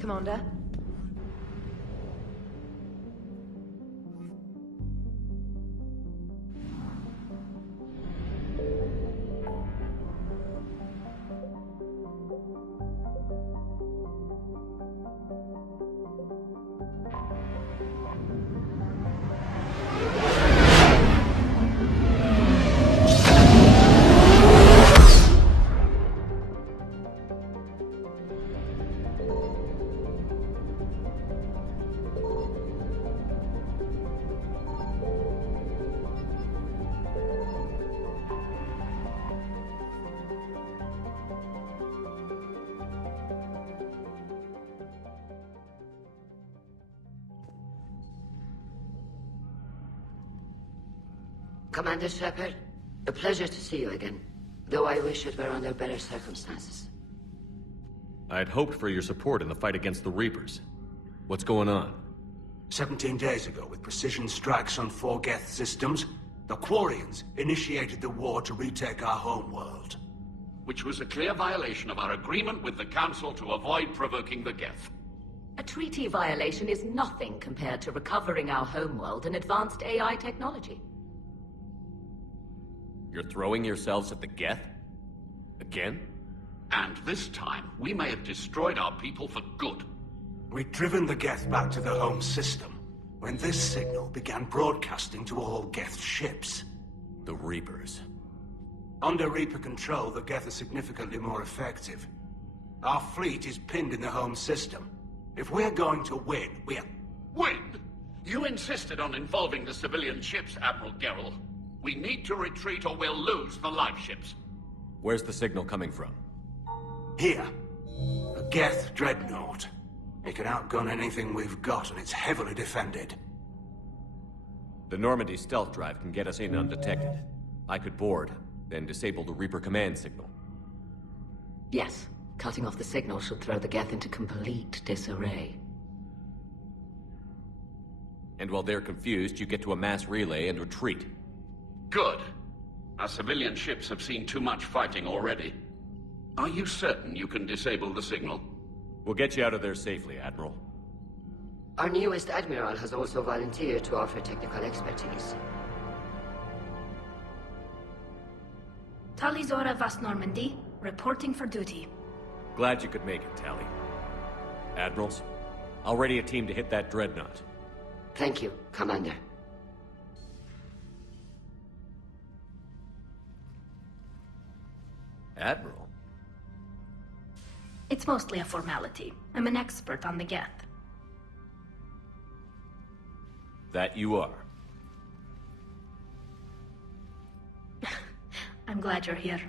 Commander? Commander Shepard, a pleasure to see you again, though I wish it were under better circumstances. I had hoped for your support in the fight against the Reapers. What's going on? 17 days ago, with precision strikes on 4 Geth systems, the Quarians initiated the war to retake our homeworld. Which was a clear violation of our agreement with the Council to avoid provoking the Geth. A treaty violation is nothing compared to recovering our homeworld and advanced AI technology. You're throwing yourselves at the Geth? Again? And this time, we may have destroyed our people for good. We'd driven the Geth back to the home system, when this signal began broadcasting to all Geth ships. The Reapers. Under Reaper control, the Geth are significantly more effective. Our fleet is pinned in the home system. If we're going to win, we're... Win? You insisted on involving the civilian ships, Admiral Gerrel. We need to retreat or we'll lose the live ships. Where's the signal coming from? Here. A Geth dreadnought. It can outgun anything we've got, and it's heavily defended. The Normandy stealth drive can get us in undetected. I could board, then disable the Reaper command signal. Yes. Cutting off the signal should throw the Geth into complete disarray. And while they're confused, you get to a mass relay and retreat. Good. Our civilian ships have seen too much fighting already. Are you certain you can disable the signal? We'll get you out of there safely, Admiral. Our newest Admiral has also volunteered to offer technical expertise. Talizora Vast Normandy, reporting for duty. Glad you could make it, Tally. Admirals, I'll ready a team to hit that dreadnought. Thank you, Commander. Admiral? It's mostly a formality. I'm an expert on the Geth. That you are. I'm glad you're here.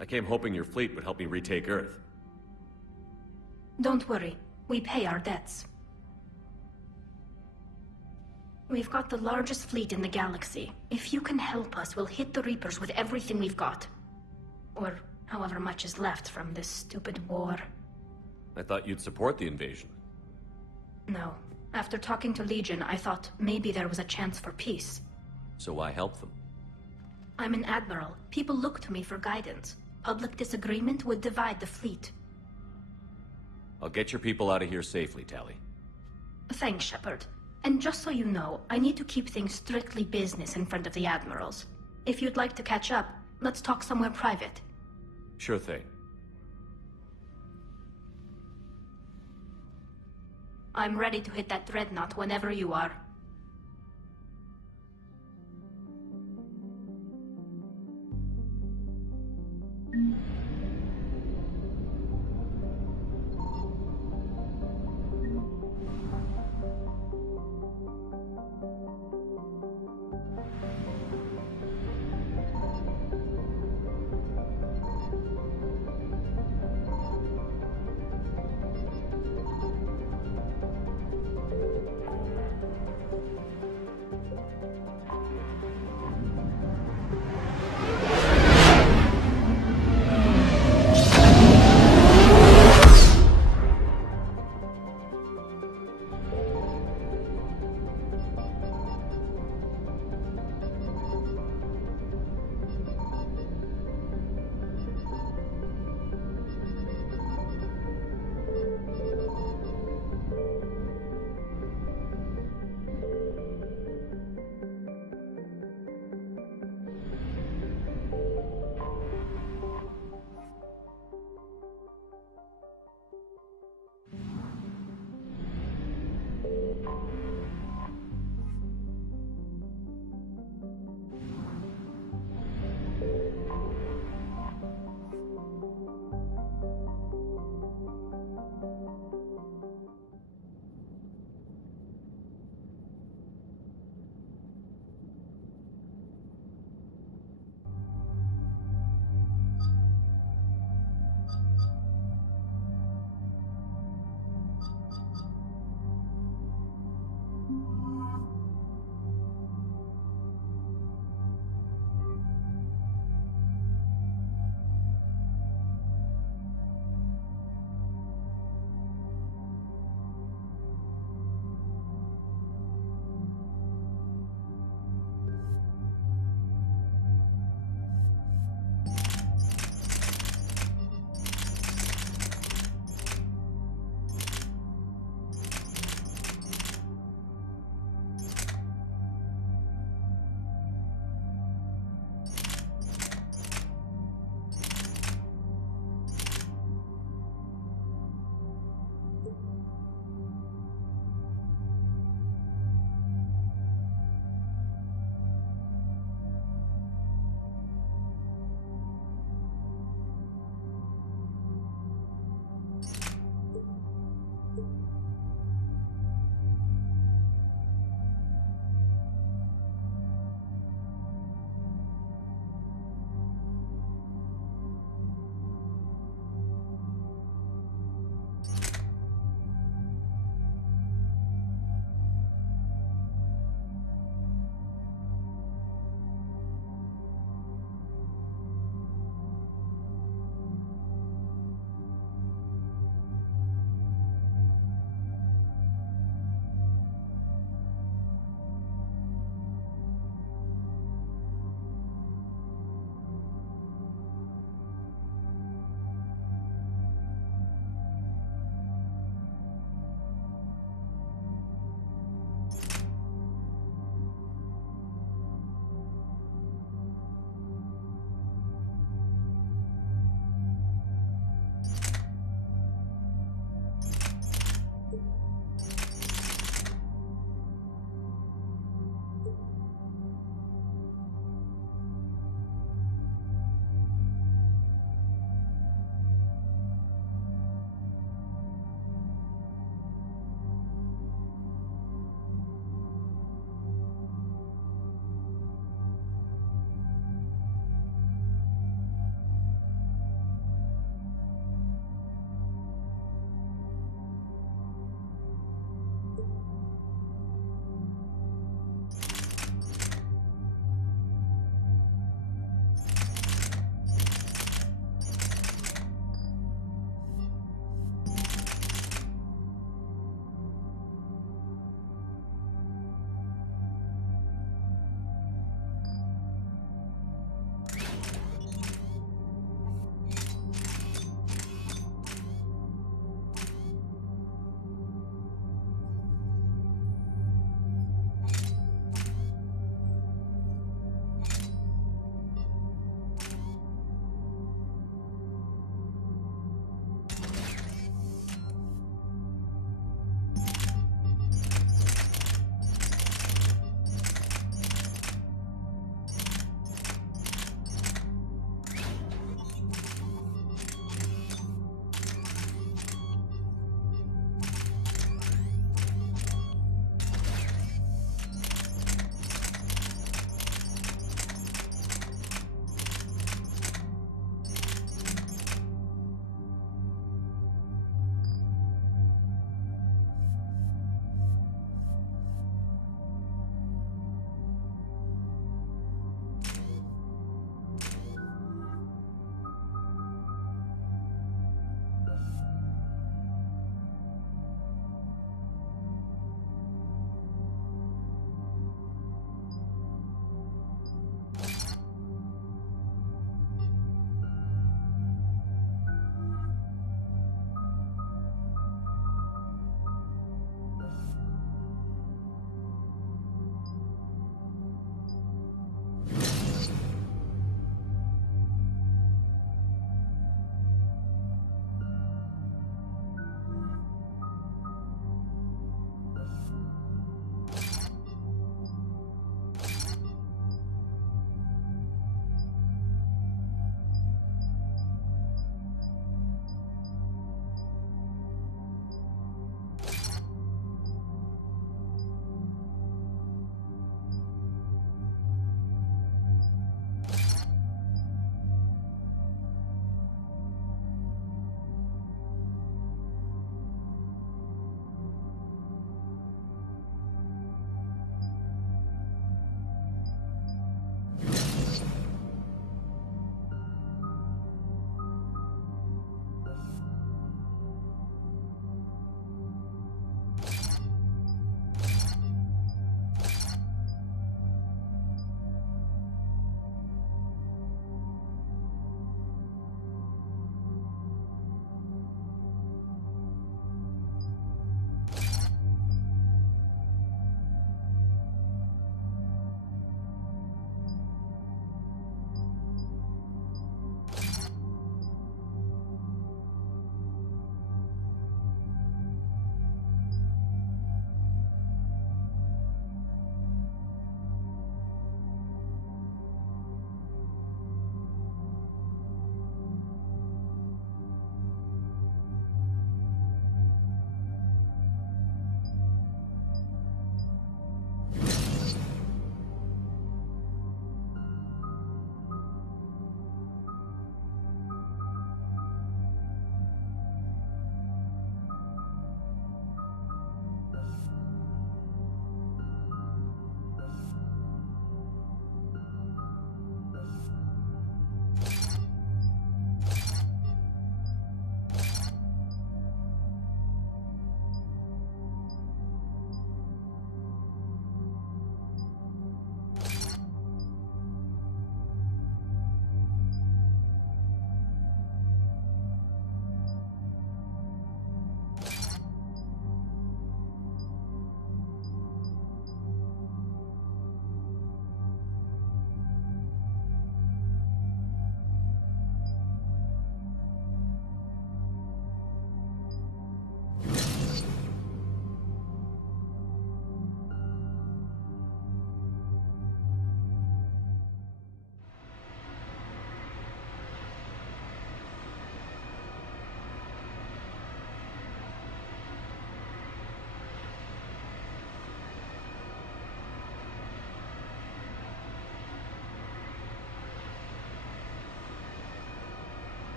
I came hoping your fleet would help me retake Earth. Don't worry. We pay our debts. We've got the largest fleet in the galaxy. If you can help us, we'll hit the Reapers with everything we've got. Or however much is left from this stupid war. I thought you'd support the invasion. No. After talking to Legion, I thought maybe there was a chance for peace. So I helped them. I'm an admiral. People look to me for guidance. Public disagreement would divide the fleet. I'll get your people out of here safely, Tally. Thanks, Shepard. And just so you know, I need to keep things strictly business in front of the admirals. If you'd like to catch up, let's talk somewhere private. Sure thing. I'm ready to hit that dreadnought whenever you are.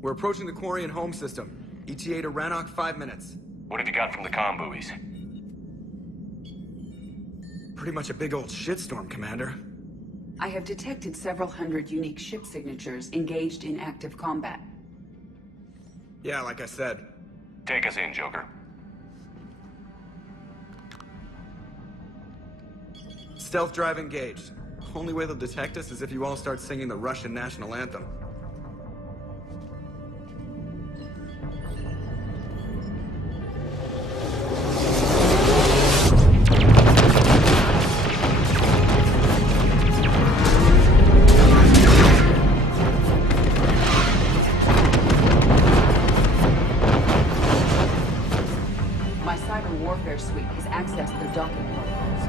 We're approaching the quarry and home system. ETA to Rannoch, 5 minutes. What have you got from the comm buoys? Pretty much a big old shitstorm, Commander. I have detected several hundred unique ship signatures engaged in active combat. Yeah, like I said. Take us in, Joker. Stealth drive engaged. Only way they'll detect us is if you all start singing the Russian national anthem. My cyber warfare suite has accessed their docking protocols.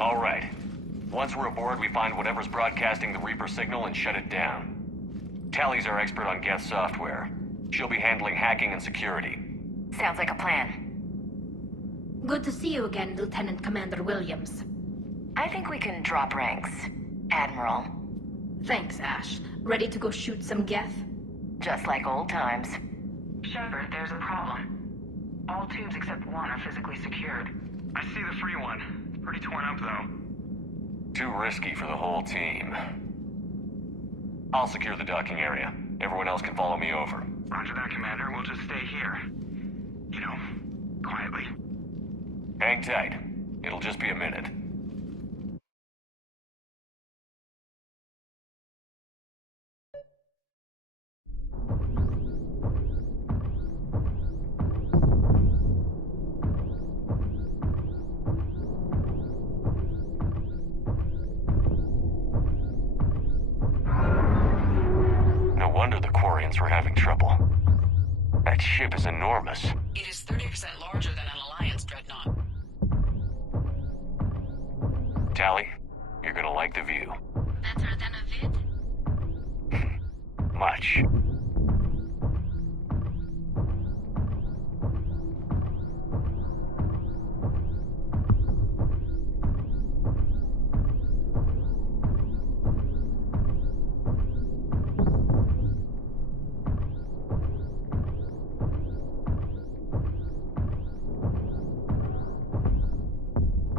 All right. Once we're aboard, we find whatever's broadcasting the Reaper signal and shut it down. Tally's our expert on Geth software. She'll be handling hacking and security. Sounds like a plan. Good to see you again, Lieutenant Commander Williams. I think we can drop ranks, Admiral. Thanks, Ash. Ready to go shoot some Geth? Just like old times. Shepard, there's a problem. All tubes except one are physically secured. I see the free one. It's pretty torn up, though. Too risky for the whole team. I'll secure the docking area. Everyone else can follow me over. Roger that, Commander. We'll just stay here. You know, quietly. Hang tight. It'll just be a minute. No wonder the Quarians were having trouble. That ship is enormous. It is 30% larger than an Alliance dreadnought. Tally, you're gonna like the view. Better than a vid? Much.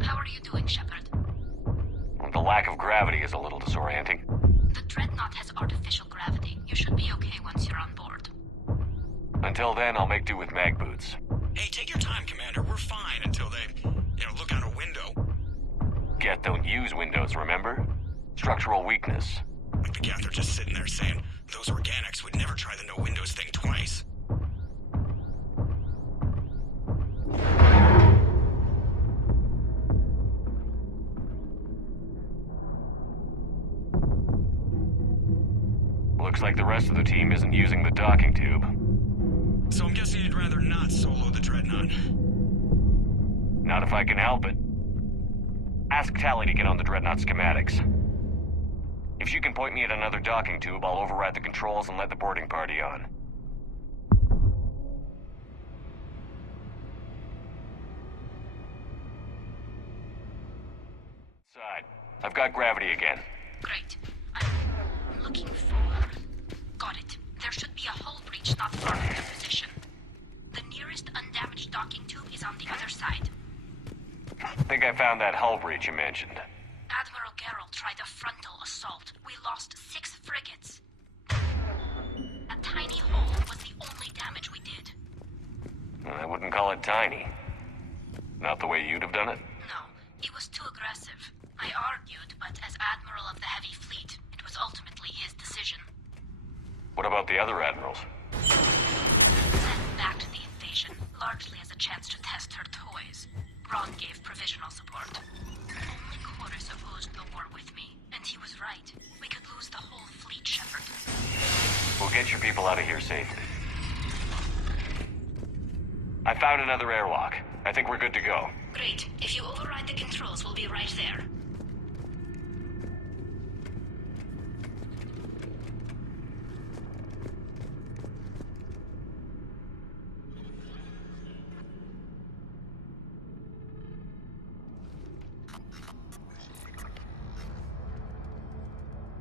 How are you doing, Shepard? The lack of gravity is a little disorienting. The Dreadnought has artificial gravity. You should be okay once you're on board. Until then, I'll make do with mag boots. Hey, take your time, Commander. We're fine until they, look out a window. Geth don't use windows, remember? Structural weakness. Like the Geth are just sitting there saying, those organics would never try the no windows thing twice. Looks like the rest of the team isn't using the docking tube. So I'm guessing you'd rather not solo the Dreadnought. Not if I can help it. Ask Tally to get on the Dreadnought schematics. If she can point me at another docking tube, I'll override the controls and let the boarding party on. Side. I've got gravity again. Great. I'm looking for... Got it. There should be a hull breach not far from the position. The nearest undamaged docking tube is on the other side. I think I found that hull breach you mentioned. Admiral Geralt tried a frontal assault. We lost 6 frigates. A tiny hole was the only damage we did. I wouldn't call it tiny. Not the way you'd have done it? No, it was too aggressive. I argued, but as Admiral of the Heavy Fleet, it was ultimately his decision. What about the other admirals? Then backed the invasion, largely as a chance to test her toys. Ron gave provisional support. Only Chorus opposed the war with me, and he was right. We could lose the whole fleet, Shepard. We'll get your people out of here safely. I found another airlock. I think we're good to go. Great. If you override the controls, we'll be right there.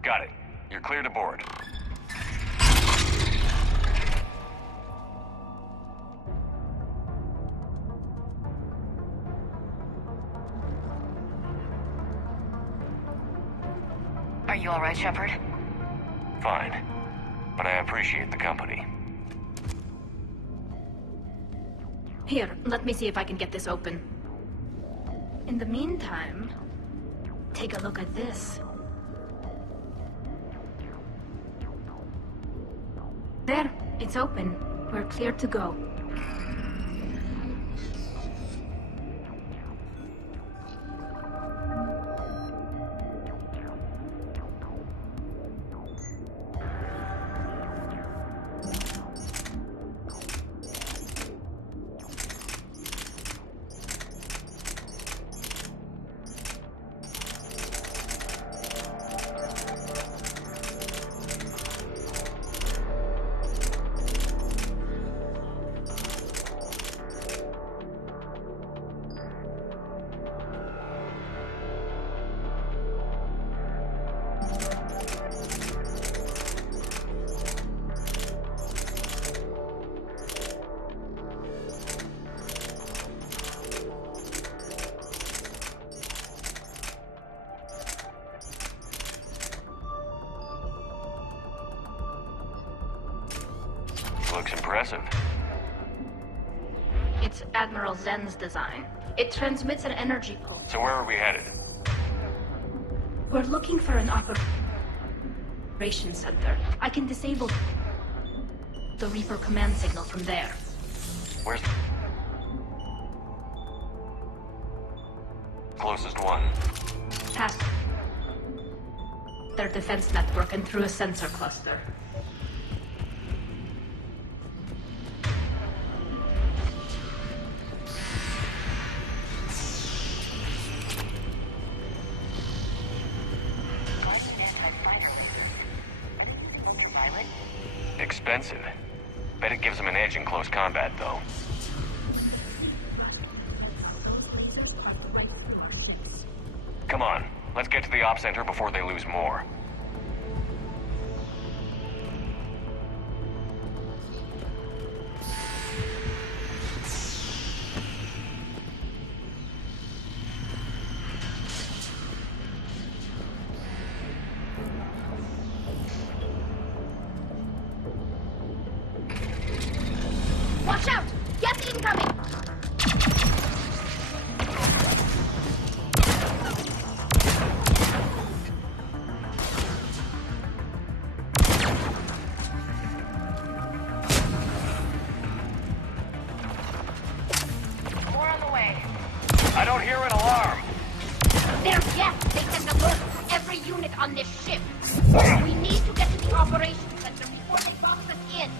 Got it. You're clear to board. Are you all right, Shepard? Fine. But I appreciate the company. Here, let me see if I can get this open. In the meantime, take a look at this. There, it's open. We're clear to go. Looks impressive. It's Admiral Zen's design. It transmits an energy pulse. So where are we headed? We're looking for an operations center. I can disable the Reaper command signal from there. Where's the closest one? Past their defense network and through a sensor cluster. Expensive. Bet it gives them an edge in close combat, though. Come on, let's get to the op center before they lose more. Watch out! Gas incoming! More on the way. I don't hear an alarm. There's gas! They send alert to every unit on this ship. We need to get to the operations center before they box us in.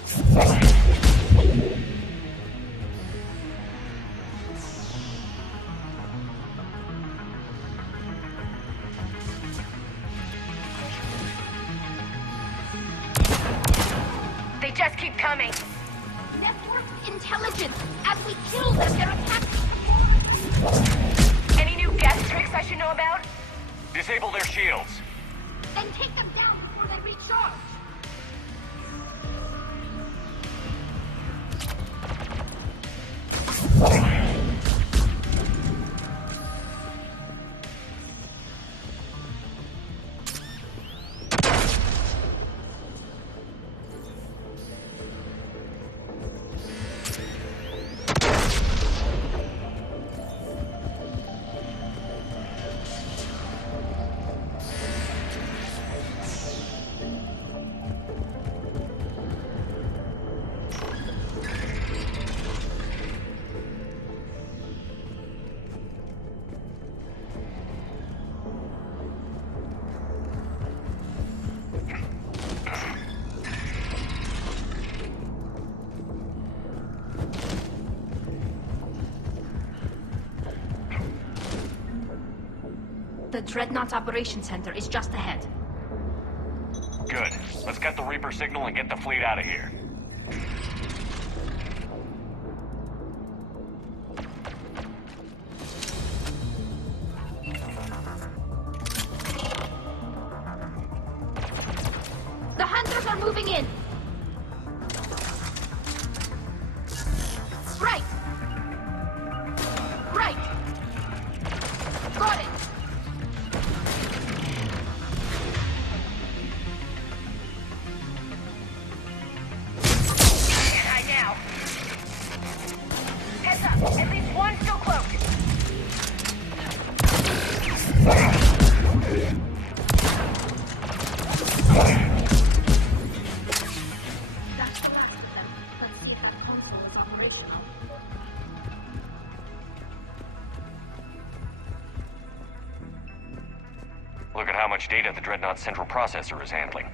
They just keep coming. Network intelligence! As we kill them, they're attacking! Any new gas tricks I should know about? Disable their shields. Then take them down before they recharge! The Dreadnought's Operations Center is just ahead. Good. Let's get the Reaper signal and get the fleet out of here. Moving in. Right. Right. Got it. High now. Heads up. At least one still close. That's the last of them. Let's see if that console is operational. Look at how much data the Dreadnought's central processor is handling.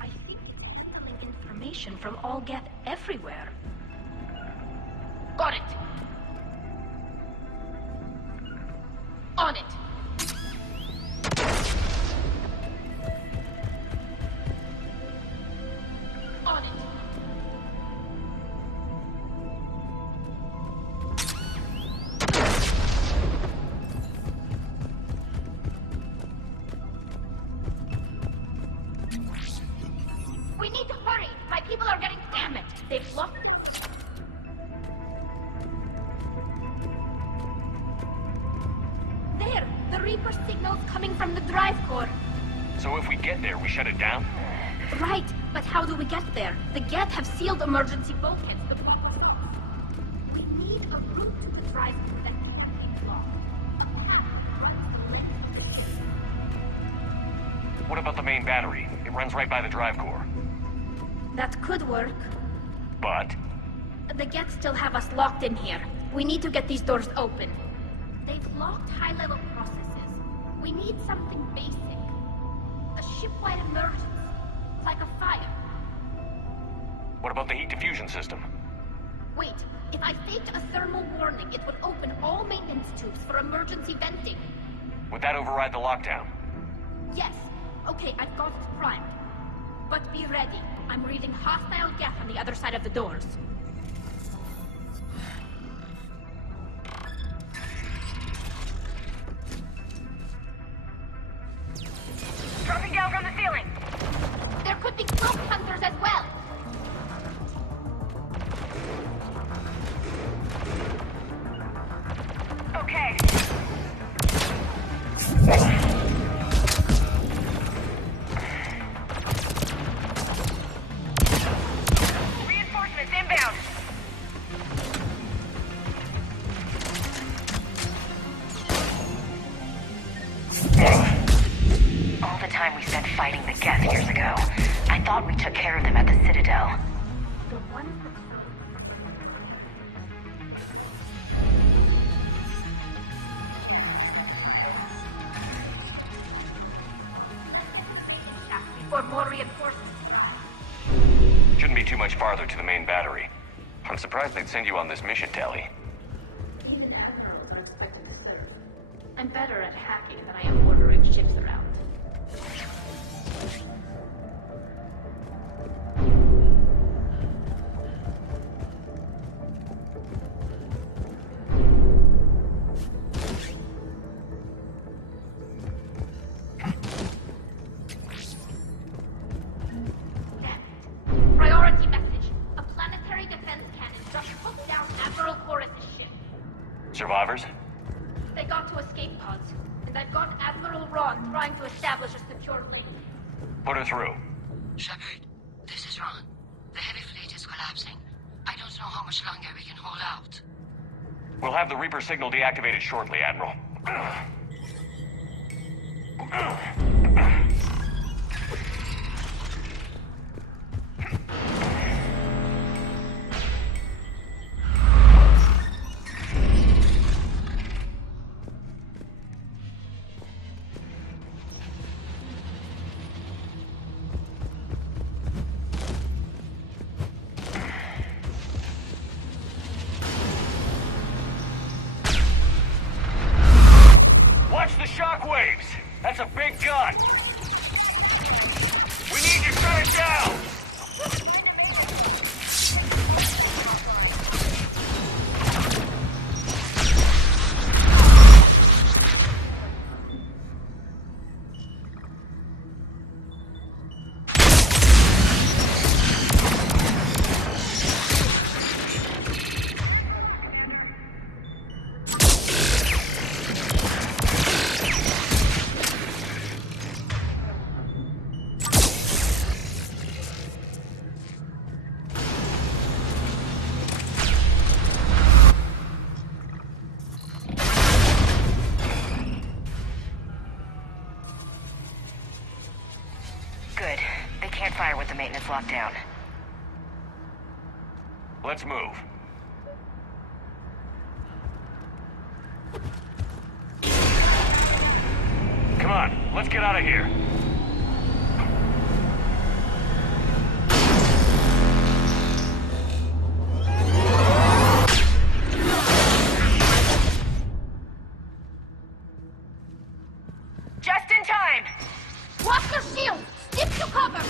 I think it's handling information from all Geth everywhere. Got it. On it. On it. We need to hurry! My people are getting... Damn it! They've locked... There! The Reaper signal's coming from the drive core. So if we get there, we shut it down? Right, but how do we get there? The Geth have sealed emergency bulkheads. The problem... We need a route to the drive core that can be blocked. A path runs the length. What about the main battery? It runs right by the drive core. That could work. But The Geth still have us locked in here. We need to get these doors open. They've locked high-level processes. We need something basic. A ship-wide emergency. Like a fire. what about the heat diffusion system? Wait, if I faked a thermal warning, it would open all maintenance tubes for emergency venting. Would that override the lockdown? Yes. Okay, I've got it primed. But be ready. I'm reading hostile Geth on the other side of the doors. Dropping down from the ceiling. There could be cloak hunters as well. Okay. Reinforcements inbound. All the time we spent fighting the Geth years ago, I thought we took care of them at the Citadel. The one before more reinforcements. Shouldn't be too much farther to the main battery. I'm surprised they'd send you on this mission, Tally. Even admirals are expected to serve. I'm better at hacking than I am ordering ships around. Priority message. A planetary defense cannon just took down Admiral Chorus's ship. Survivors? They got to escape pods, and I've got Admiral Ron trying to establish a secure fleet. Put her through. Shepard, this is Ron. The heavy fleet is collapsing. I don't know how much longer we can hold out. We'll have the Reaper signal deactivated shortly, Admiral. Watch the shockwaves! That's a big gun! We need to shut it down! the maintenance lockdown. Let's move. Come on, let's get out of here. Just in time! Drop your shield! Stick to cover!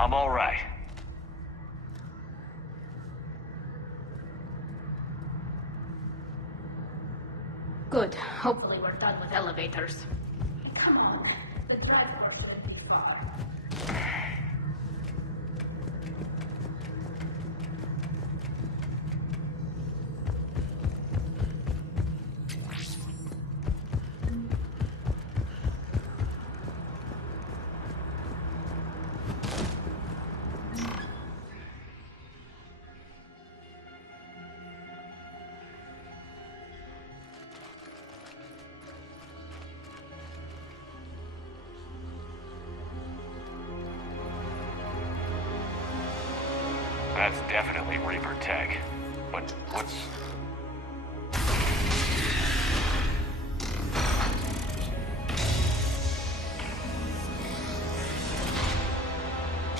I'm all right. Good. Hopefully we're done with elevators. Come on. The drive floor shouldn't be far. That's definitely Reaper tech. But what's...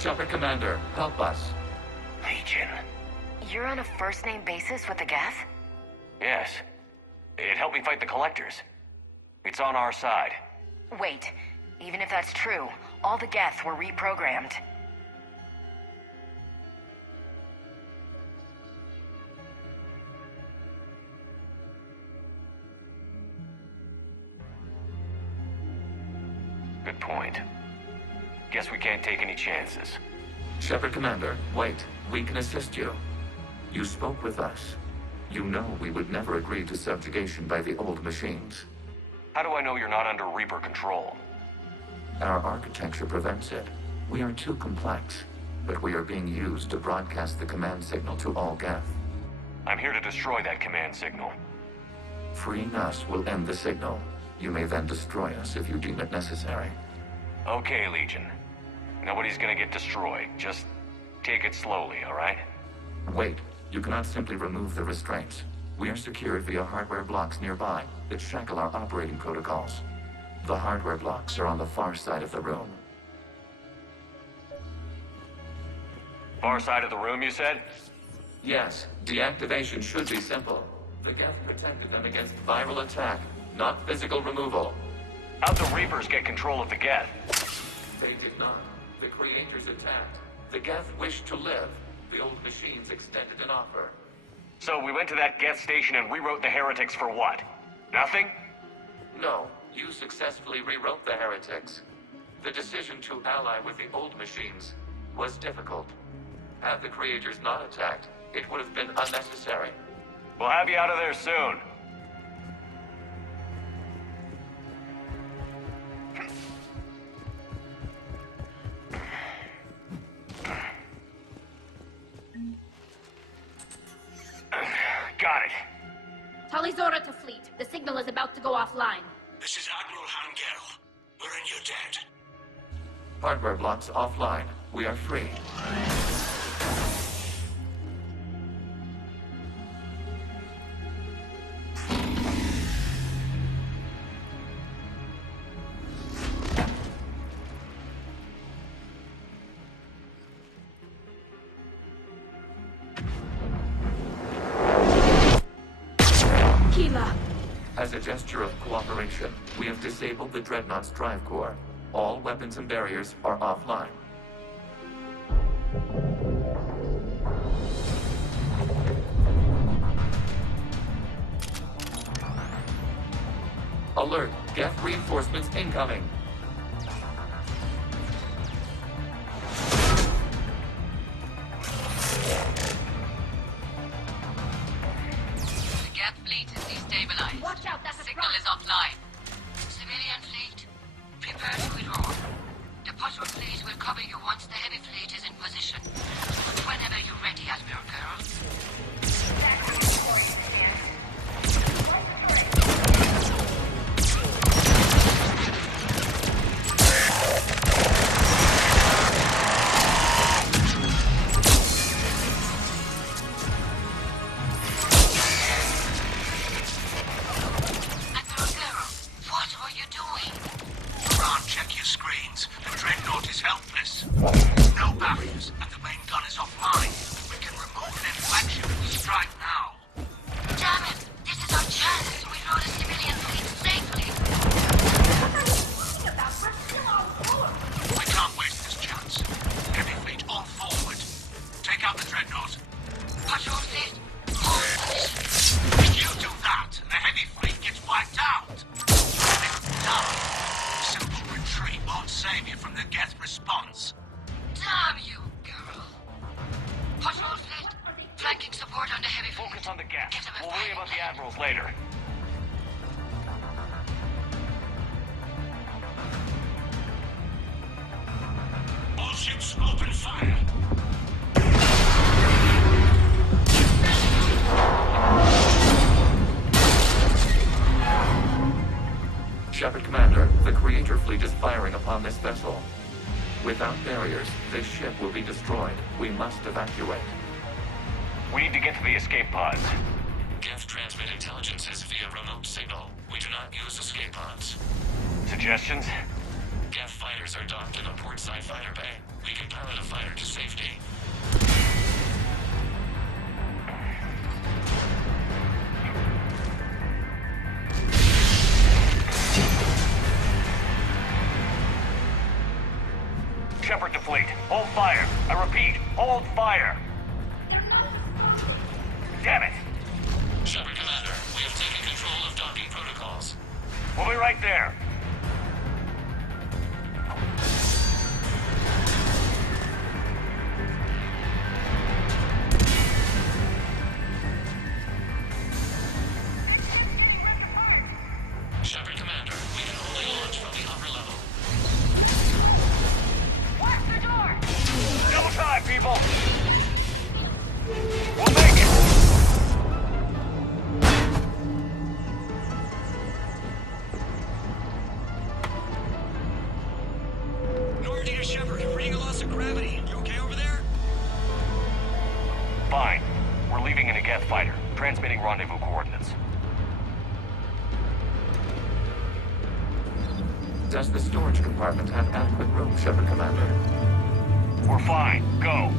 Shepard Commander, help us. Legion? You're on a first-name basis with the Geth? Yes. It helped me fight the Collectors. It's on our side. Wait. Even if that's true, all the Geth were reprogrammed. Good point. Guess we can't take any chances. Shepard Commander, wait. We can assist you. You spoke with us. You know we would never agree to subjugation by the old machines. How do I know you're not under Reaper control? Our architecture prevents it. We are too complex, but we are being used to broadcast the command signal to all Geth. I'm here to destroy that command signal. Freeing us will end the signal. You may then destroy us if you deem it necessary. Okay, Legion. Nobody's gonna get destroyed. Just take it slowly, all right? Wait. You cannot simply remove the restraints. We are secured via hardware blocks nearby that shackle our operating protocols. The hardware blocks are on the far side of the room. Far side of the room, you said? Yes, deactivation should be simple. The Geth protected them against viral attack, not physical removal. How'd the Reapers get control of the Geth? They did not. The creators attacked. The Geth wished to live. The old machines extended an offer. So we went to that Geth station and rewrote the heretics for what? Nothing? No, you successfully rewrote the heretics. The decision to ally with the old machines was difficult. Had the creators not attacked, it would have been unnecessary. We'll have you out of there soon. Got it. Talizora to fleet. The signal is about to go offline. This is Admiral Hangel. We're in your debt. Hardware blocks offline. We are free. As a gesture of cooperation, we have disabled the Dreadnought's drive core. All weapons and barriers are offline. Alert! Geth reinforcements incoming! Watch out, that's a signal is offline. Civilian fleet, prepare to withdraw. The patrol fleet will cover you once the heavy fleet is in position. Whenever you're ready, Admiral Girls. Shepard Commander, the Creator Fleet is firing upon this vessel. Without barriers, this ship will be destroyed. We must evacuate. We need to get to the escape pods. Geth transmit intelligences via remote signal. We do not use escape pods. Suggestions? Geth fighters are docked in a portside fighter bay. We can pilot a fighter to safety. Shepard to fleet. Hold fire. I repeat, hold fire. Damn it. Shepard Commander, we have taken control of docking protocols. We'll be right there. Shepard Commander, we can only launch from the upper level. Watch the door! Double time, people! We'll make it! Nordia Shepard, reading a loss of gravity. You okay over there? Fine. We're leaving in a Geth fighter, transmitting rendezvous coordinates. Does the storage compartment have adequate room, Shepard Commander? We're fine. Go.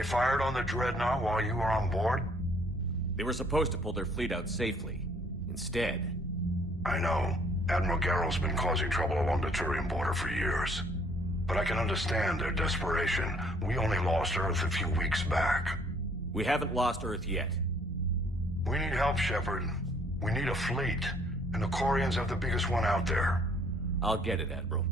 They fired on the Dreadnought while you were on board? They were supposed to pull their fleet out safely. Instead... I know. Admiral Garrow's been causing trouble along the Turian border for years. But I can understand their desperation. We only lost Earth a few weeks back. We haven't lost Earth yet. We need help, Shepard. We need a fleet. And the Corians have the biggest one out there. I'll get it, Admiral.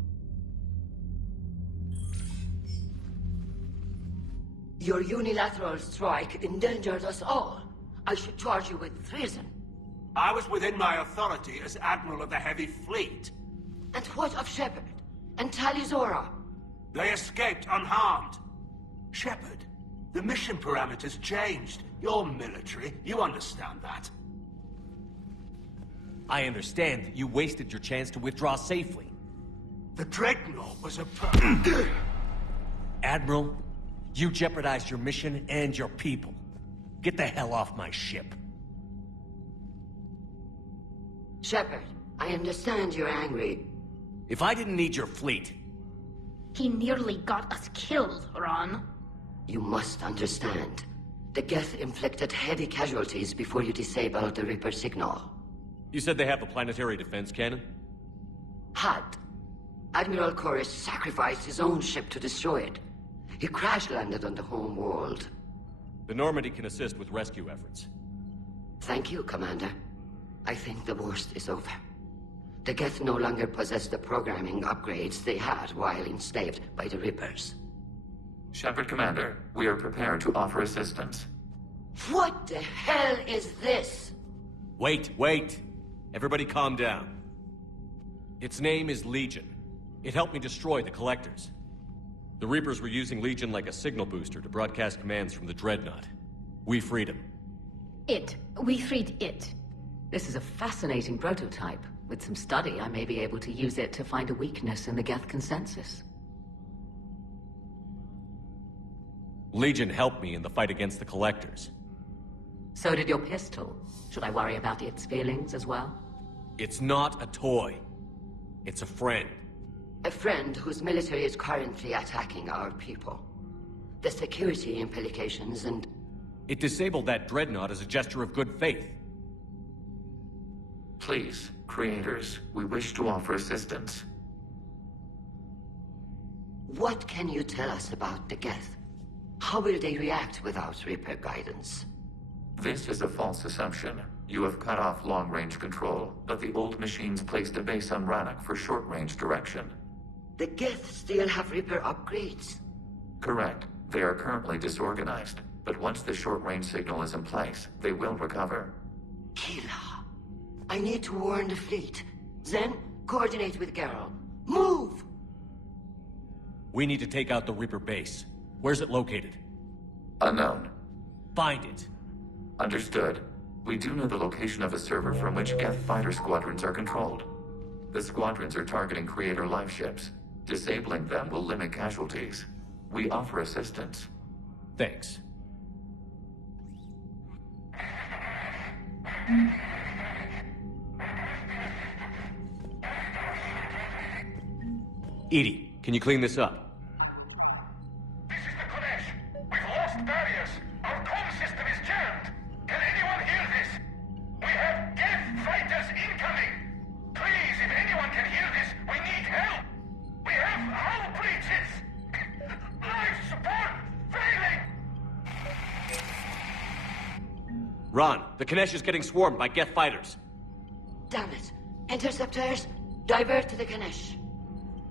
Your unilateral strike endangered us all. I should charge you with treason. I was within my authority as Admiral of the Heavy Fleet. And what of Shepard? And Talizora? They escaped unharmed. Shepard, the mission parameters changed. You're military, you understand that. I understand that you wasted your chance to withdraw safely. The Dreadnought was a Admiral, you jeopardized your mission and your people. Get the hell off my ship. Shepard, I understand you're angry. If I didn't need your fleet... He nearly got us killed, Ron. You must understand. The Geth inflicted heavy casualties before you disabled the Reaper signal. You said they have a planetary defense cannon? Had. Admiral Koris sacrificed his own ship to destroy it. He crash-landed on the home world. The Normandy can assist with rescue efforts. Thank you, Commander. I think the worst is over. The Geth no longer possess the programming upgrades they had while enslaved by the Reapers. Shepard, Commander, we are prepared to offer assistance. What the hell is this? Wait. Everybody calm down. Its name is Legion. It helped me destroy the Collectors. The Reapers were using Legion like a signal booster to broadcast commands from the Dreadnought. We freed him. We freed it. This is a fascinating prototype. With some study, I may be able to use it to find a weakness in the Geth consensus. Legion helped me in the fight against the Collectors. So did your pistol. Should I worry about its feelings as well? It's not a toy. It's a friend. A friend whose military is currently attacking our people. The security implications and... It disabled that Dreadnought as a gesture of good faith. Please, creators, we wish to offer assistance. What can you tell us about the Geth? How will they react without Reaper guidance? This is a false assumption. You have cut off long-range control, but the old machines placed a base on Rannoch for short-range direction. The Geth still have Reaper upgrades? Correct. They are currently disorganized, but once the short-range signal is in place, they will recover. Kila, I need to warn the fleet. Then, coordinate with Garrow. Move! We need to take out the Reaper base. Where's it located? Unknown. Find it. Understood. We do know the location of a server from which Geth fighter squadrons are controlled. The squadrons are targeting creator live ships. Disabling them will limit casualties. We offer assistance. Thanks. Edie, can you clean this up? This is the Kodesh. We've lost barriers. Our comm system is jammed. Can anyone hear this? We have Geth fighters incoming. Please, if anyone can hear this, we need help. We have hull breaches. Life support failing. Ron, the Kanesh is getting swarmed by Geth fighters. Damn it. Interceptors, divert to the Ganesh.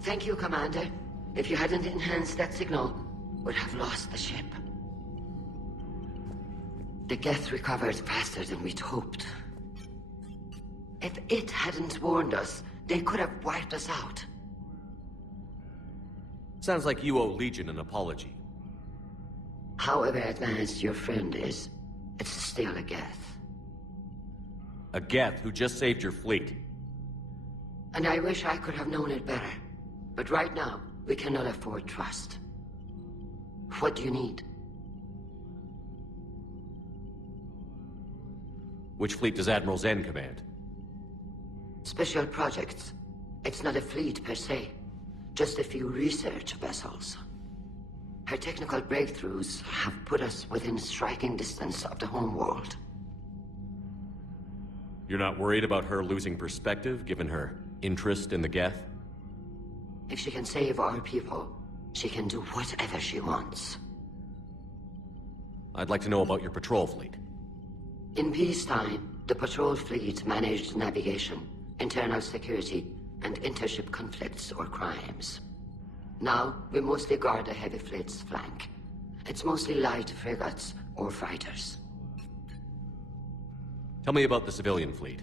Thank you, Commander. If you hadn't enhanced that signal, we'd have lost the ship. The Geth recovered faster than we'd hoped. If it hadn't warned us, they could have wiped us out. Sounds like you owe Legion an apology. However advanced your friend is, it's still a Geth. A Geth who just saved your fleet. And I wish I could have known it better. But right now, we cannot afford trust. What do you need? Which fleet does Admiral Zen command? Special projects. It's not a fleet per se. Just a few research vessels. Her technical breakthroughs have put us within striking distance of the home world. You're not worried about her losing perspective, given her interest in the Geth? If she can save our people, she can do whatever she wants. I'd like to know about your patrol fleet. In peacetime, the patrol fleet managed navigation, internal security, and intership conflicts or crimes. Now, we mostly guard the heavy fleet's flank. It's mostly light frigates or fighters. Tell me about the civilian fleet.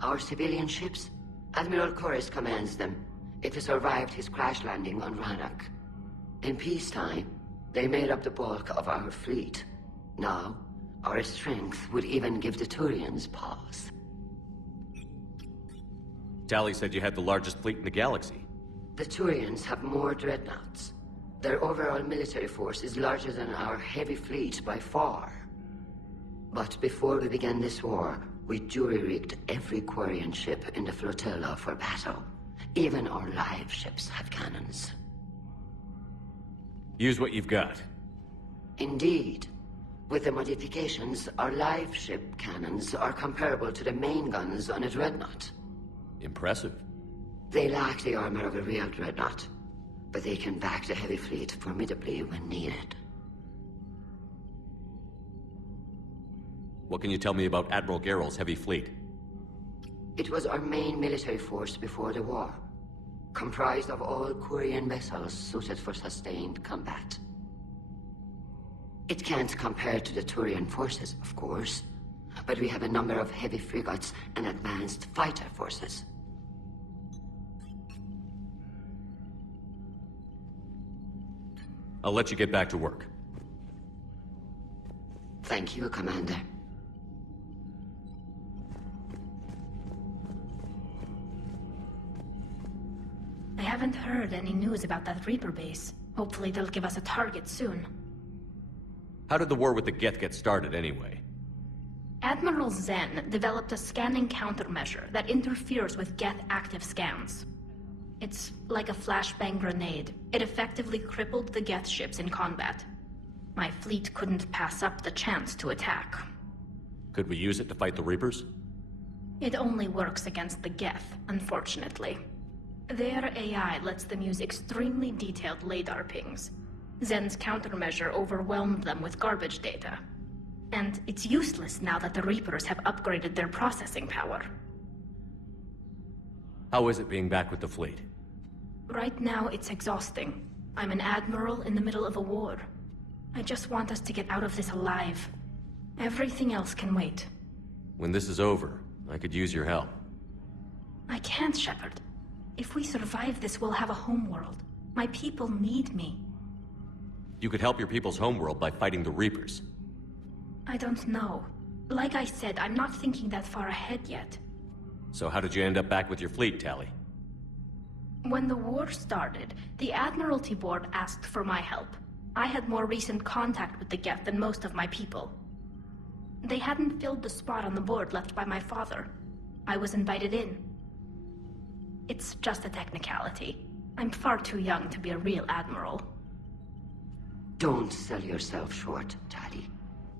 Our civilian ships? Admiral Corus commands them. It survived his crash landing on Rannoch. In peacetime, they made up the bulk of our fleet. Now, our strength would even give the Turians pause. Tali said you had the largest fleet in the galaxy. The Turians have more dreadnoughts. Their overall military force is larger than our heavy fleet by far. But before we began this war, we jury-rigged every Quarian ship in the flotilla for battle. Even our live ships have cannons. Use what you've got. Indeed. With the modifications, our live ship cannons are comparable to the main guns on a dreadnought. Impressive. They lack the armor of a real dreadnought, but they can back the heavy fleet formidably when needed. What can you tell me about Admiral Geral's heavy fleet? It was our main military force before the war, comprised of all Quarian vessels suited for sustained combat. It can't compare to the Turian forces, of course, but we have a number of heavy frigates and advanced fighter forces. I'll let you get back to work. Thank you, Commander. I haven't heard any news about that Reaper base. Hopefully they'll give us a target soon. How did the war with the Geth get started, anyway? Admiral Zen developed a scanning countermeasure that interferes with Geth active scans. It's like a flashbang grenade. It effectively crippled the Geth ships in combat. My fleet couldn't pass up the chance to attack. Could we use it to fight the Reapers? It only works against the Geth, unfortunately. Their AI lets them use extremely detailed LADAR pings. Zen's countermeasure overwhelmed them with garbage data. And it's useless now that the Reapers have upgraded their processing power. How is it being back with the fleet? Right now, it's exhausting. I'm an admiral in the middle of a war. I just want us to get out of this alive. Everything else can wait. When this is over, I could use your help. I can't, Shepard. If we survive this, we'll have a homeworld. My people need me. You could help your people's homeworld by fighting the Reapers. I don't know. Like I said, I'm not thinking that far ahead yet. So how did you end up back with your fleet, Tali? When the war started, the Admiralty Board asked for my help. I had more recent contact with the Geth than most of my people. They hadn't filled the spot on the board left by my father. I was invited in. It's just a technicality. I'm far too young to be a real admiral. Don't sell yourself short, Tali.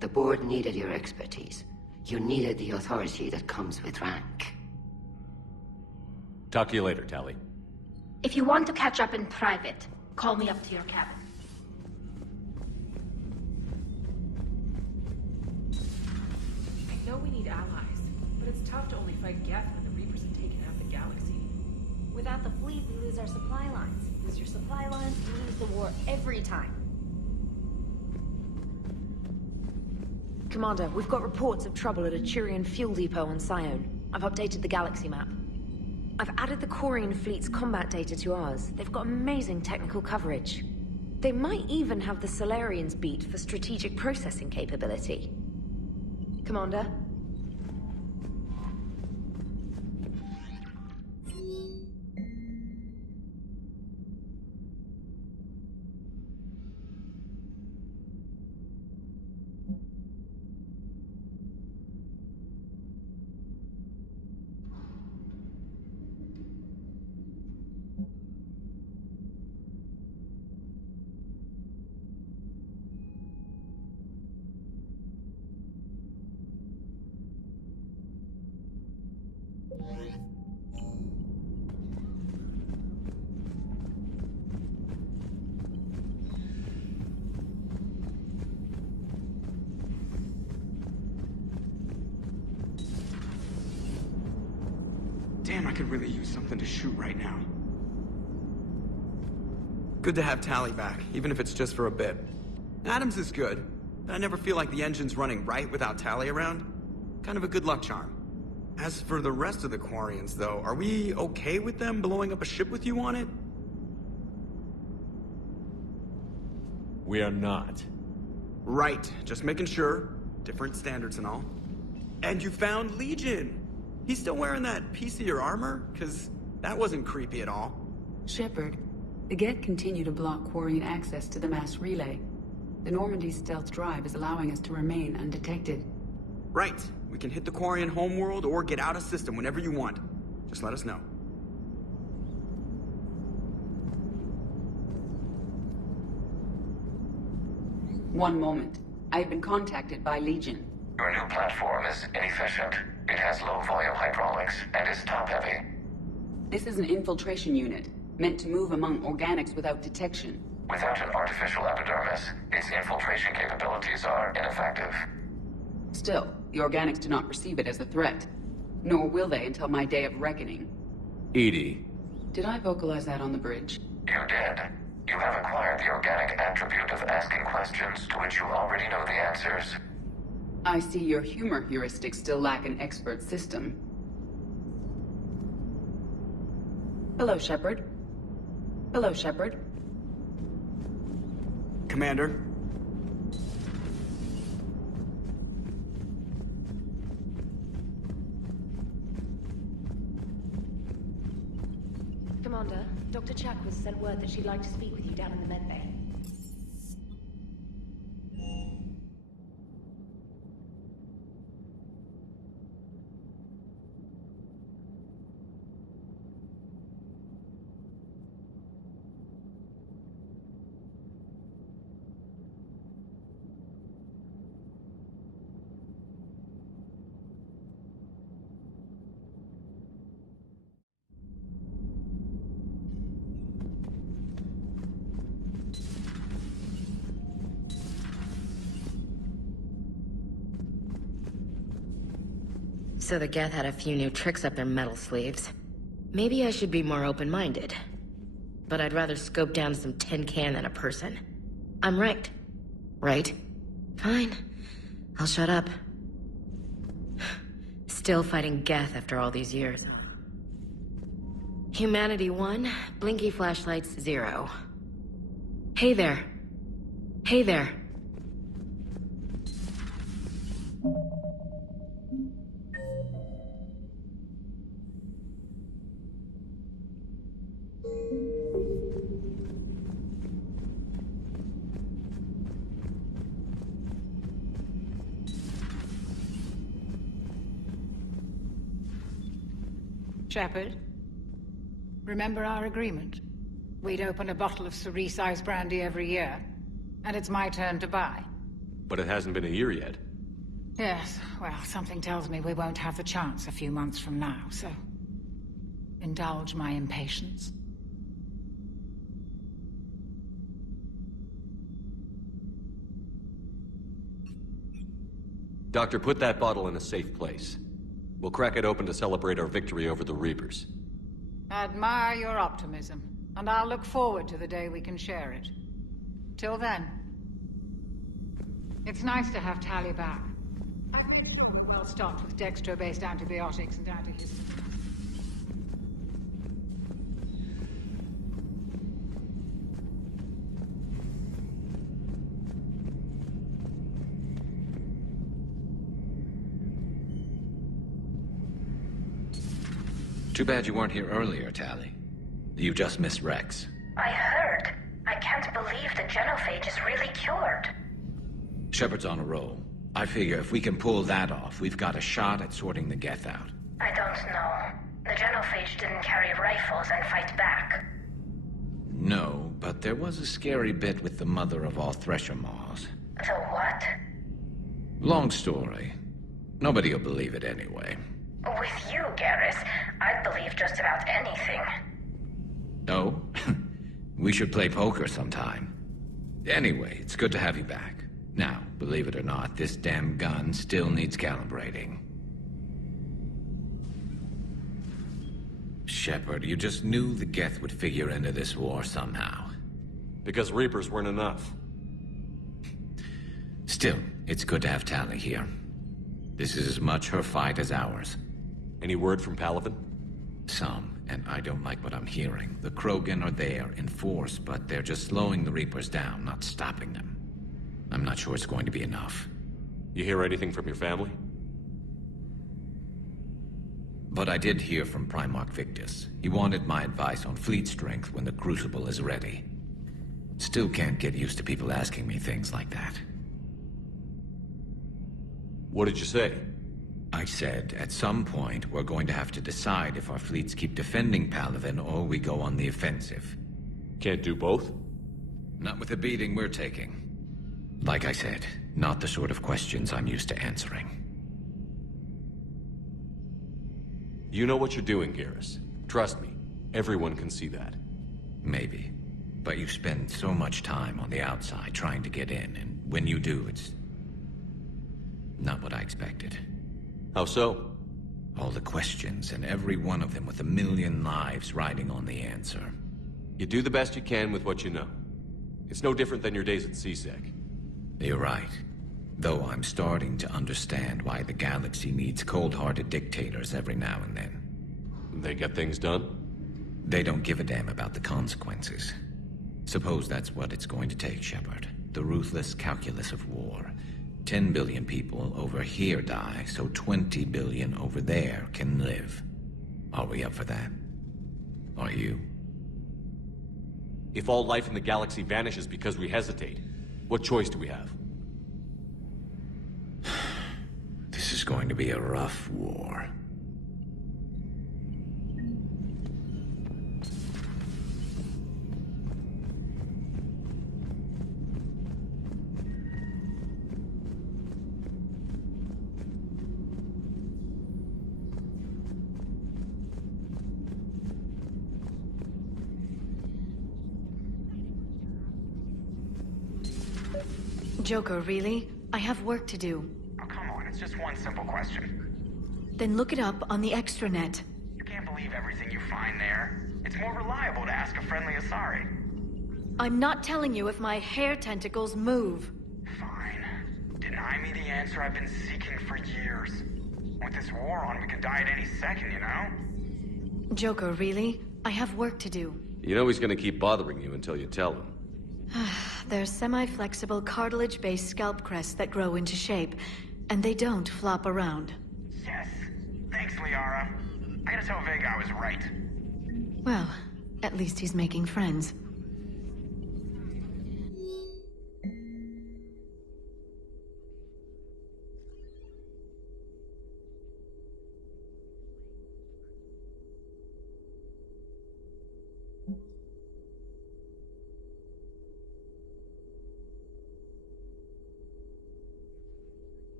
The board needed your expertise. You needed the authority that comes with rank. Talk to you later, Tali. If you want to catch up in private, call me up to your cabin. I know we need allies, but it's tough to only fight Geth when the Reapers have taken out the galaxy. Without the fleet, we lose our supply lines. Lose your supply lines, we lose the war every time. Commander, we've got reports of trouble at a Turian fuel depot on Scion. I've updated the galaxy map. I've added the Quarian fleet's combat data to ours. They've got amazing technical coverage. They might even have the Solarians beat for strategic processing capability. Commander? Damn, I could really use something to shoot right now. Good to have Tally back, even if it's just for a bit. Adams is good, but I never feel like the engine's running right without Tally around. Kind of a good luck charm. As for the rest of the Quarians, though, are we okay with them blowing up a ship with you on it? We are not. Right, just making sure. Different standards and all. And you found Legion! He's still wearing that piece of your armor? Cause that wasn't creepy at all. Shepard, the Geth continue to block Quarian access to the mass relay. The Normandy's stealth drive is allowing us to remain undetected. Right. We can hit the Quarian homeworld or get out of system whenever you want. Just let us know. One moment. I have been contacted by Legion. Your new platform is inefficient. It has low-volume hydraulics and is top-heavy. This is an infiltration unit, meant to move among organics without detection. Without an artificial epidermis, its infiltration capabilities are ineffective. Still, the organics do not perceive it as a threat. Nor will they until my day of reckoning. Edie. Did I vocalize that on the bridge? You did. You have acquired the organic attribute of asking questions to which you already know the answers. I see your humor heuristics still lack an expert system. Hello, Shepard. Hello, Shepard. Commander. Commander, Dr. Chakwas sent word that she'd like to speak with you down in the medbay. So the Geth had a few new tricks up their metal sleeves. Maybe I should be more open-minded. But I'd rather scope down some tin can than a person. I'm right. Right? Fine. I'll shut up. Still fighting Geth after all these years. Humanity 1, blinky flashlights 0. Hey there. Hey there. Shepard, remember our agreement? We'd open a bottle of cerise-sized brandy every year, and it's my turn to buy. But it hasn't been a year yet. Yes, well, something tells me we won't have the chance a few months from now, so... indulge my impatience. Doctor, put that bottle in a safe place. We'll crack it open to celebrate our victory over the Reapers. Admire your optimism, and I'll look forward to the day we can share it. Till then, it's nice to have Tally back. I'm well stocked with dextro-based antibiotics and antihistamines. Too bad you weren't here earlier, Tally. You just missed Rex. I heard. I can't believe the genophage is really cured. Shepard's on a roll. I figure if we can pull that off, we've got a shot at sorting the Geth out. I don't know. The genophage didn't carry rifles and fight back. No, but there was a scary bit with the mother of all Thresher Maws. The what? Long story. Nobody'll believe it anyway. With you, Garrus, I'd believe just about anything. Oh? We should play poker sometime. Anyway, it's good to have you back. Now, believe it or not, this damn gun still needs calibrating. Shepard, you just knew the Geth would figure into this war somehow. Because Reapers weren't enough. Still, it's good to have Tali here. This is as much her fight as ours. Any word from Palaven? Some, and I don't like what I'm hearing. The Krogan are there in force, but they're just slowing the Reapers down, not stopping them. I'm not sure it's going to be enough. You hear anything from your family? But I did hear from Primarch Victus. He wanted my advice on fleet strength when the Crucible is ready. Still can't get used to people asking me things like that. What did you say? I said, at some point, we're going to have to decide if our fleets keep defending Palaven or we go on the offensive. Can't do both? Not with the beating we're taking. Like I said, not the sort of questions I'm used to answering. You know what you're doing, Garrus. Trust me, everyone can see that. Maybe. But you spend so much time on the outside trying to get in, and when you do, it's not what I expected. How so? All the questions, and every one of them with a million lives riding on the answer. You do the best you can with what you know. It's no different than your days at CSEC. You're right. Though I'm starting to understand why the galaxy needs cold-hearted dictators every now and then. They get things done? They don't give a damn about the consequences. Suppose that's what it's going to take, Shepard. The ruthless calculus of war. 10 billion people over here die, so 20 billion over there can live. Are we up for that? Are you? If all life in the galaxy vanishes because we hesitate, what choice do we have? This is going to be a rough war. Joker, really? I have work to do. Oh, come on, it's just one simple question. Then look it up on the extranet. You can't believe everything you find there. It's more reliable to ask a friendly Asari. I'm not telling you if my hair tentacles move. Fine. Deny me the answer I've been seeking for years. With this war on, we could die at any second, you know? Joker, really? I have work to do. You know he's gonna keep bothering you until you tell him. They're semi-flexible cartilage-based scalp crests that grow into shape, and they don't flop around. Yes. Thanks, Liara. I gotta tell Vega I was right. Well, at least he's making friends.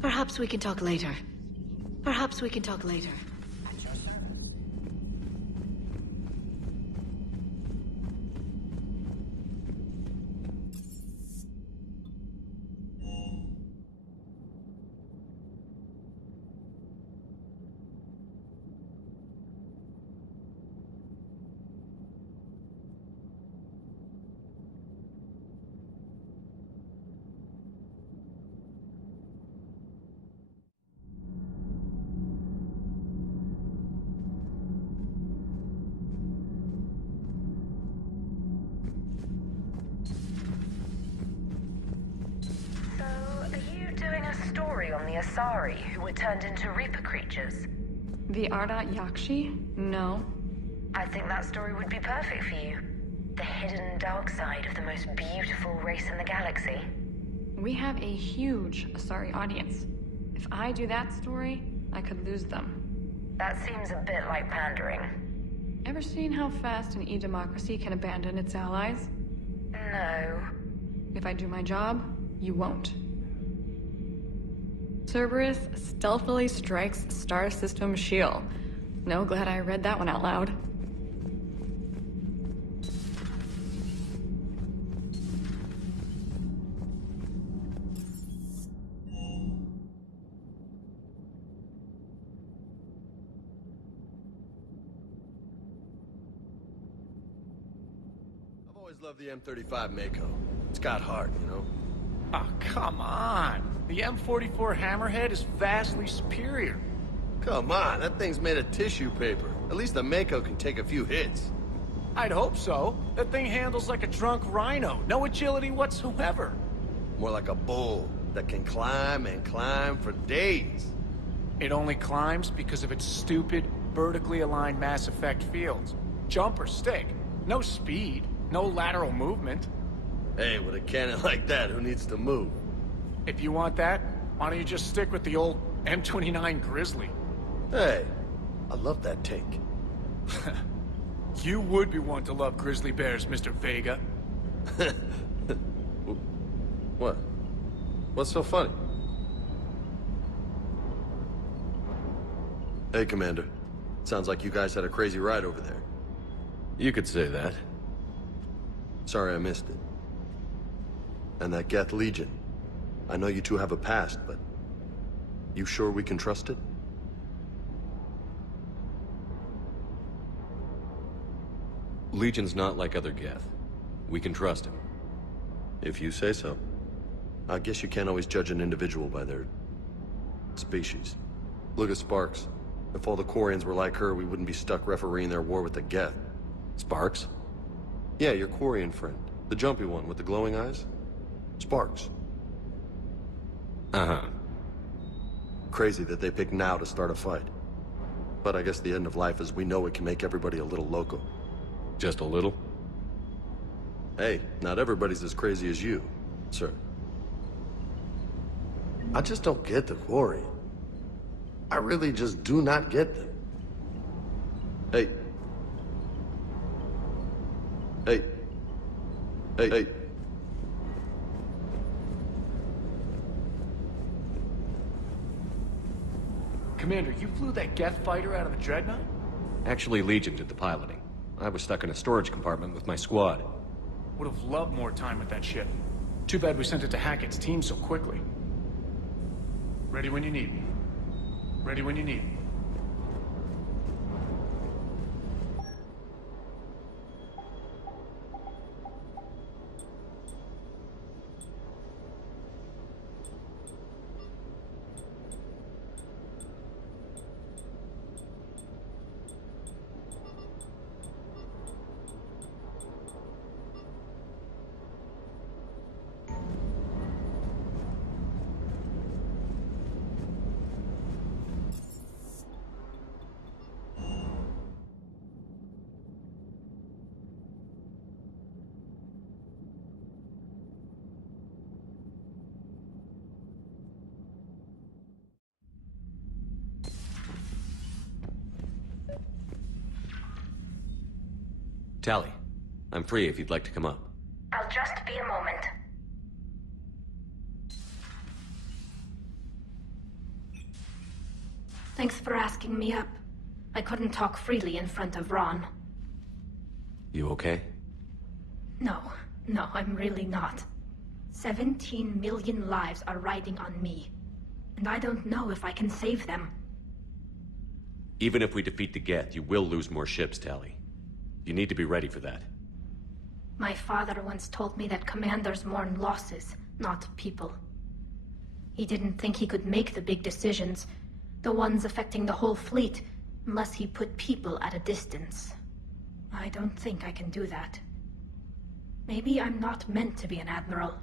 Perhaps we can talk later. Perhaps we can talk later. On the Asari, who were turned into Reaper creatures. The Ardat Yakshi? No. I think that story would be perfect for you. The hidden dark side of the most beautiful race in the galaxy. We have a huge Asari audience. If I do that story, I could lose them. That seems a bit like pandering. Ever seen how fast an e-democracy can abandon its allies? No. If I do my job, you won't. Cerberus stealthily strikes star system shield. No, glad I read that one out loud. I've always loved the M35 Mako. It's got heart, you know? Oh, come on. The M44 Hammerhead is vastly superior. Come on, that thing's made of tissue paper. At least the Mako can take a few hits. I'd hope so. That thing handles like a drunk rhino. No agility whatsoever. More like a bull that can climb and climb for days. It only climbs because of its stupid, vertically aligned Mass Effect fields. Jump or stick. No speed. No lateral movement. Hey, with a cannon like that, who needs to move? If you want that, why don't you just stick with the old M29 Grizzly? Hey, I love that tank. You would be one to love grizzly bears, Mr. Vega. What? What's so funny? Hey, Commander. Sounds like you guys had a crazy ride over there. You could say that. Sorry I missed it. And that Geth Legion. I know you two have a past, but... you sure we can trust it? Legion's not like other Geth. We can trust him. If you say so. I guess you can't always judge an individual by their... species. Look at Sparks. If all the Quarians were like her, we wouldn't be stuck refereeing their war with the Geth. Sparks? Yeah, your Quarian friend. The jumpy one with the glowing eyes. Sparks. Uh-huh. Crazy that they pick now to start a fight. But I guess the end of life as we know it can make everybody a little loco. Just a little? Hey, not everybody's as crazy as you, sir. I just don't get the Quarian. I really just do not get them. Hey. Hey. Hey, hey. Commander, you flew that Geth fighter out of the Dreadnought? Actually, Legion did the piloting. I was stuck in a storage compartment with my squad. Would have loved more time with that ship. Too bad we sent it to Hackett's team so quickly. Ready when you need me. Ready when you need me. Tally, I'm free if you'd like to come up. I'll just be a moment. Thanks for asking me up. I couldn't talk freely in front of Ron. You okay? No, I'm really not. 17 million lives are riding on me. And I don't know if I can save them. Even if we defeat the Geth, you will lose more ships, Tally. You need to be ready for that. My father once told me that commanders mourn losses, not people. He didn't think he could make the big decisions, the ones affecting the whole fleet, unless he put people at a distance. I don't think I can do that. Maybe I'm not meant to be an admiral.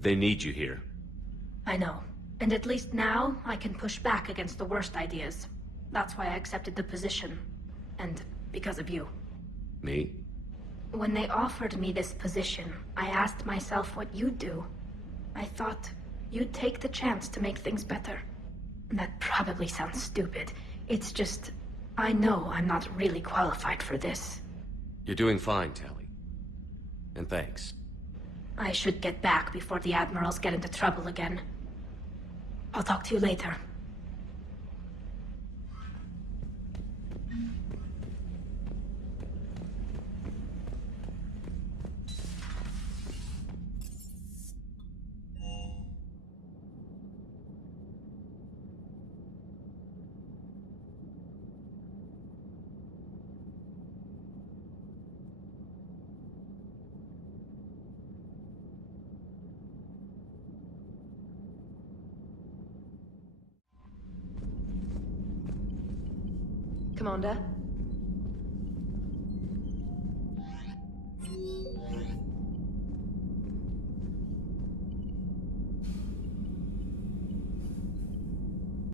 They need you here. I know. And at least now, I can push back against the worst ideas. That's why I accepted the position. And because of you. Me? When they offered me this position, I asked myself what you'd do. I thought you'd take the chance to make things better. That probably sounds stupid. It's just, I know I'm not really qualified for this. You're doing fine, Tally. And thanks. I should get back before the admirals get into trouble again. I'll talk to you later. Commander,